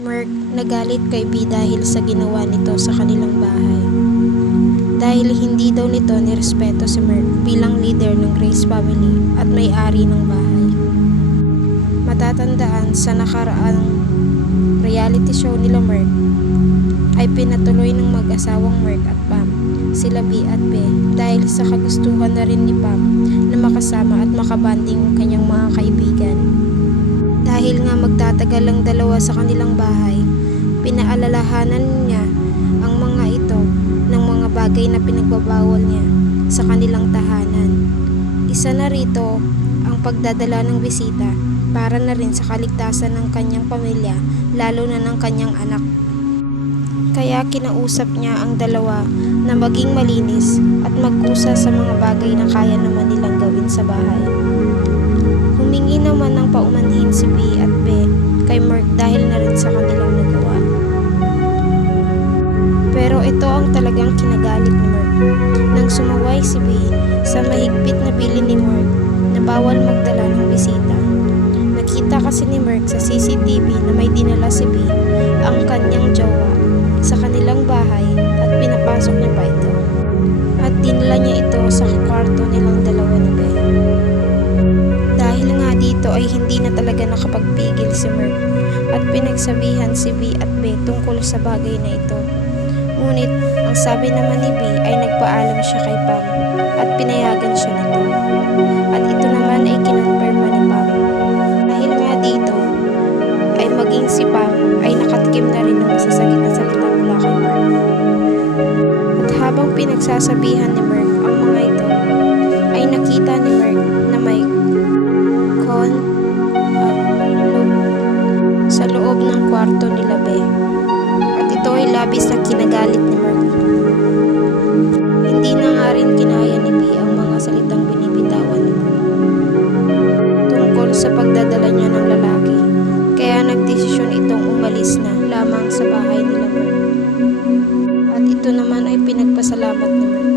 Merc nagalit kay B dahil sa ginawa nito sa kanilang bahay. Dahil hindi daw nito nirespeto si Merc bilang leader ng Grace family at may-ari ng bahay. Matatandaan sa nakaraang reality show nila Merc ay pinatuloy ng mag-asawang Merc at Pam sila B at B dahil sa kagustuhan na rin ni Pam na makasama at makabanding ang kanyang mga kaibigan. Dahil nga magtatagal ang dalawa sa kanilang bahay, pinaalalahanan niya ang mga ito ng mga bagay na pinagbabawal niya sa kanilang tahanan. Isa na rito ang pagdadala ng bisita para na rin sa kaligtasan ng kanyang pamilya, lalo na ng kanyang anak. Kaya kinausap niya ang dalawa na maging malinis at magkusa sa mga bagay na kaya naman nilang gawin sa bahay. Humingi naman ng paumanhin si B at B kay Merc dahil na rin sa kanilang nagawa. Pero ito ang talagang kinagalit ni Merc nang sumaway si B sa mahigpit na bilin ni Merc na bawal magdala ng bisita. Nakita kasi ni Merc sa CCTV na may dinala si B ang kanyang jowa sa kanilang bahay at pinapasok niya pa ito. At dinala niya ito sa kwarto nilang dalawa ni B. Dahil nga dito ay hindi na talaga nakapagpigil si Merc at pinagsabihan si B at B tungkol sa bagay na ito. Ngunit ang sabi naman ni B ay nagpaalam siya kay Pam at pinayagan siya nito. At ito naman ay kinonfirma ni Pam. Dahil nga dito ay maging si Pam ay nakatikim na rin ng masasakit na salita mula kay Merc. At habang pinagsasabihan ni Merc ang mga ito, ay nakita ni Merc na may con at sa loob ng kwarto nila B. At ito ay labis na kinagalit ni Merc. Hindi na nga rin kinaya ni B ang mga salitang binibitawan ni Merc tungkol sa pagdadala niya ng lalaki. Kaya nagdesisyon itong umalis na lamang sa bahay nila Merc. At ito naman ay pinagpasalamat ni Merc